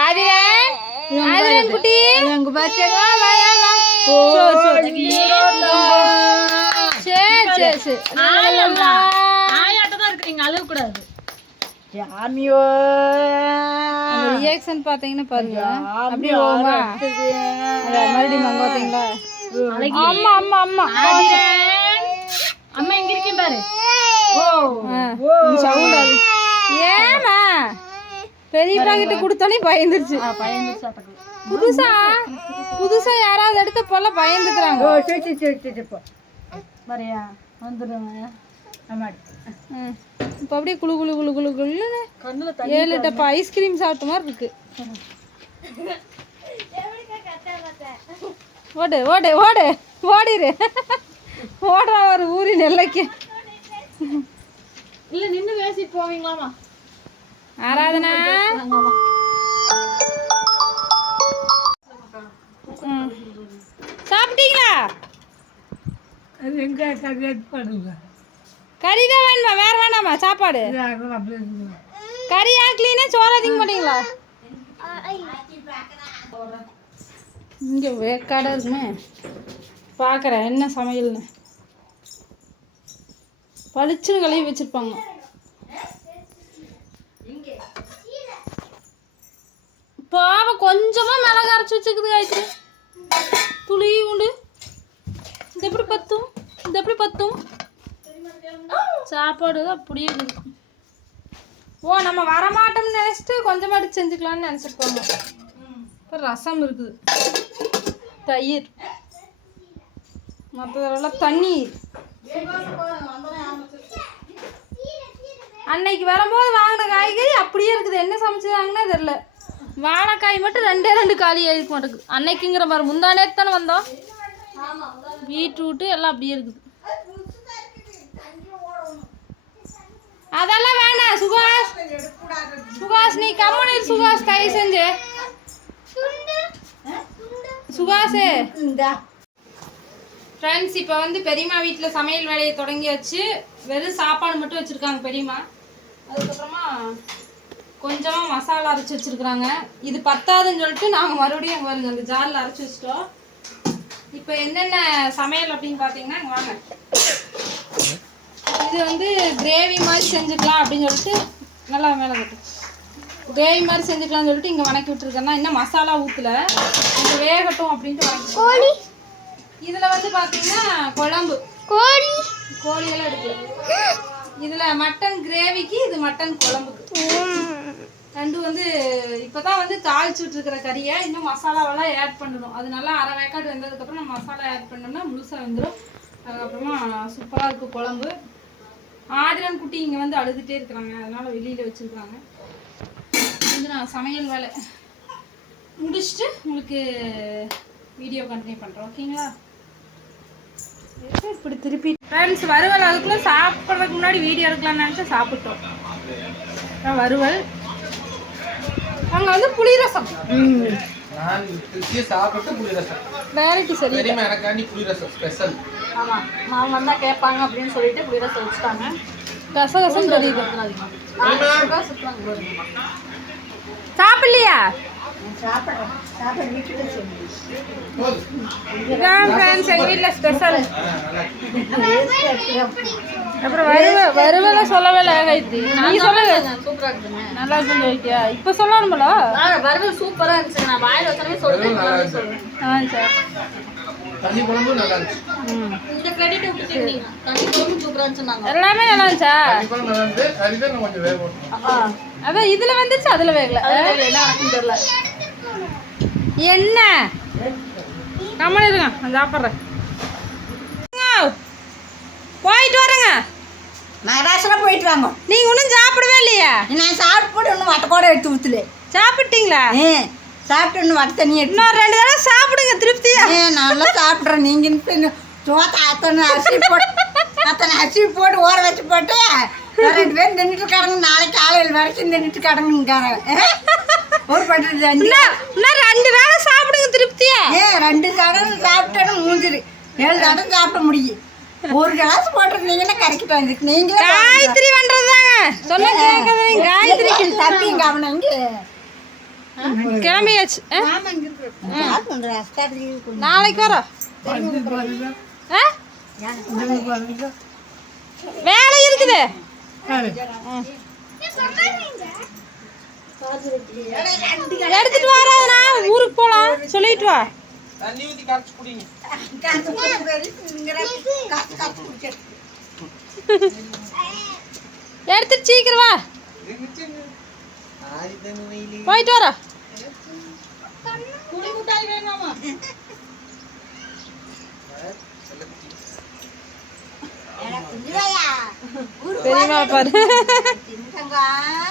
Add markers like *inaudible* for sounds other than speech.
ஆதிரன் ஆதிரன் குட்டி. வா, வா, வா, ஆயாட்ட தான் அழுக கூடாது சாமியோ ரியாக்ஷன் பாத்தீங்கன்னா பாருங்க. அப்படியே அத மறுபடியும் அங்க பாத்தீங்களா அம்மா அம்மா அம்மா. அம்மா எங்க பாரு. சவுண்ட் அது. ஏமா பெரியப்பா கிட்ட கொடுத்தோன்னே பயந்துருச்சு. புதுசா? புதுசா யாராவது எடுத்த போல பயந்துக்கிறாங்க. வரையா? வந்துடுங்க. இப்ப அப்படியே குளு குளு குளு குளு குளுன்னு கண்ணுல ஏழு டப்பா ஐஸ்கிரீம் சாப்பிட்ட மாதிரி இருக்கு. ஓடு ஓடு ஓடு ஓடிரு. ஓடுறா ஒரு ஊரின் எல்லைக்கு இல்ல நின்னு பேசிட்டு போவீங்களாமா ஆராதனா. சாப்பிட்டீங்களா? கறி தான் வேணுமா வேற வேணாமா சாப்பாடு. கறி ஆக்கலினா சோறு அதிக மாட்டீங்களா? இங்கே வேக்காடாக இருக்குமே. பார்க்குறேன் என்ன சமையல்னு. பளிச்சுன்னு கழுவி வச்சுருப்பாங்க. பாவம் கொஞ்சமாக மிளகு அரைச்சி வச்சுக்குது காய்ச்சி துளி உண்டு இது எப்படி பத்தும்? இது எப்படி பத்தும்? சாப்பாடு அப்படியே இருக்குது ஓ நம்ம வரமாட்டோம்னு நினச்சிட்டு கொஞ்சமாட்டு செஞ்சுக்கலாம்னு நினச்சிருப்பாங்க இப்போ ரசம் இருக்குது. தயிர். மற்றதெல்லாம் தண்ணீர். அன்னைக்கு வரும்போது வாங்கின காய்கறி அப்படியே இருக்குது. என்ன சமைச்சிருக்காங்கன்னே தெரில வாழைக்காய் மட்டும் ரெண்டே ரெண்டு காலி இருக்க மாட்டேங்குது அன்னைக்குங்கிற மாதிரி முந்தா நேரத்து தானே வந்தோம். பீட்ரூட்டு எல்லாம் அப்படியே இருக்குது. அதெல்லாம் வேணாம் சுபாஷ். சுபாஷ் நீ கம்மனு சுபாஷ் தயவு செஞ்சு. சுகாஷே ஃப்ரெண்ட்ஸ் இப்போ வந்து பெரியம்மா வீட்டில் சமையல் வேலையை தொடங்கியாச்சு. வெறும் சாப்பாடு மட்டும் வச்சுருக்காங்க பெரியம்மா. அதுக்கப்புறமா கொஞ்சமாக மசாலா அரைச்சி வச்சுருக்குறாங்க. இது பத்தாதுன்னு சொல்லிட்டு நாங்கள் மறுபடியும் வருங்க அந்த ஜாரில் அரைச்சி வச்சிட்டோம். இப்போ என்னென்ன சமையல் அப்படின்னு பார்த்தீங்கன்னா இங்க வாங்க. இது வந்து கிரேவி மாதிரி செஞ்சுக்கலாம் அப்படின்னு சொல்லிட்டு நல்லா மேலே கட்டு கிரேவி மாதிரி செஞ்சுக்கலாம்னு சொல்லிட்டு இங்கே வணக்கி விட்டுருக்கேன்னா இன்னும் மசாலா ஊற்றல இது வேகட்டும் அப்படின்ட்டு வணக்கி கோழி? இதில் வந்து பார்த்தீங்கன்னா குழம்பு. கோழி? கோழியெல்லாம் எடுக்கல. இதில் மட்டன் கிரேவிக்கு இது மட்டன் குழம்புக்கு. ரெண்டும் வந்து இப்போதான் வந்து தாளிச்சு விட்டுருக்கிற கறியை இன்னும் மசாலாவெல்லாம் ஆட் பண்ணணும். அது நல்லா அரை வேக்காடு வெந்ததுக்கப்புறம் நம்ம மசாலா ஆட் பண்ணோம்னா முழுசாக வெந்துடும் அதுக்கப்புறமா சூப்பராக இருக்கும் குழம்பு. ஆதிரன் குட்டி இங்கே வந்து அழுதுகிட்டே இருக்கிறாங்க. அதனால வெளியில் வச்சுருக்குறாங்க. வந்து நான் சமையல் வேலை. முடிச்சுட்டு உங்களுக்கு வீடியோ கண்டினியூ பண்ணுறோம் ஓகேங்களா இப்படி திருப்பி ஃப்ரெண்ட்ஸ் வறுவல் அதுக்குள்ளே சாப்பிட்றதுக்கு முன்னாடி வீடியோ எடுக்கலாம்னு நினச்சா சாப்பிட்டோம். வறுவல். அங்கே வந்து புளிரசம். நான் திருச்சி சாப்பிட்டு புளிரசம். வெரைட்டி சரி தெரியுமா எனக்காண்டி புளிரசம் ஸ்பெஷல் ஆமா அவங்க வந்தா கேட்பாங்க அப்படின்னு சொல்லிட்டு புளிரசம் வச்சுட்டாங்க. கசகசம் தெரியுது. சாப்பிடலையா? ஃப்ரெண்ட்ஸ் எங்கள் வீட்டில் ஸ்பெஷல் அப்புறம் சொல்லவே இல்லை நீ நல்லா இருக்குன்னு இப்போ சொல்லணும்ல வறுவல் சூப்பராக இருந்துச்சு நான் வாயில வச்சனே சொல்றேன் இருந்துச்சு ஆ தண்ணி குழம்பு நல்லா இருந்துச்சு இந்த கிரெடிட் தண்ணி குழம்பு சூப்பரா எல்லாமே நல்லா இருந்துச்சா தண்ணி குழம்பு நல்லா இருந்துச்சு கொஞ்சம் வேக அதான் இதுல வந்துச்சு அதுல வேகல என்ன நடக்கும் தெரியல என்ன? கம்மன் இருங்க நான் சாப்பிட்றேன். போயிட்டு வரேங்க. மகாராஷ்டிரா போயிட்டு வாங்க. நீங்க ஒன்றும் சாப்பிடவே இல்லையா? நான் சாப்பிட்டு போட்டு இன்னும் வட்ட கூட எடுத்து ஊத்துல. சாப்பிட்டீங்களா? ஏ சாப்பிட்டு இன்னும் வட்ட தண்ணி எடுத்து இன்னொரு ரெண்டு தடவை சாப்பிடுங்க திருப்தியா ஏ நல்லா சாப்பிட்றேன். நீங்க இன்னும் சோத்த அத்தனை அரிசி போட்டு அத்தனை அரிசி போட்டு ஊற வச்சு போட்டு ரெண்டு பேரும் நின்றுட்டு கிடங்க. நாளைக்கு காலையில் வரைக்கும் நின்றுட்டு கிடங்குங்காரன் ஒரு பட்டு ரெண்டு இன்னும் ரெண்டு வேளை சாப்பிடுங்க திருப்தியா? ஏ ரெண்டு தடவை சாப்பிட்டேன்னு மூஞ்சிரு. ஏழு தடவை சாப்பிட முடியும் ஒரு கிளாஸ் போட்டிருந்தீங்கன்னா கரெக்டாக இருக்கு நீங்களே காயத்ரி பண்றதுதாங்க. சொன்ன கேட்காதீங்க. காயத்ரி. தப்பிங்க அவனை இங்கே. கிளம்பியாச்சு. நாளைக்கு வரோம்? வேலை இருக்குது. எடுத்துட்டு வராதனா ஊருக்கு போலாம். சொல்லிட்டு வா. தண்ணி ஊத்தி கரைச்சு குடிங்க. எடுத்துட்டு சீக்கிரம் வா. போயிட்டு குஞ்சுவாயா பெரியமா பாரு. *laughs*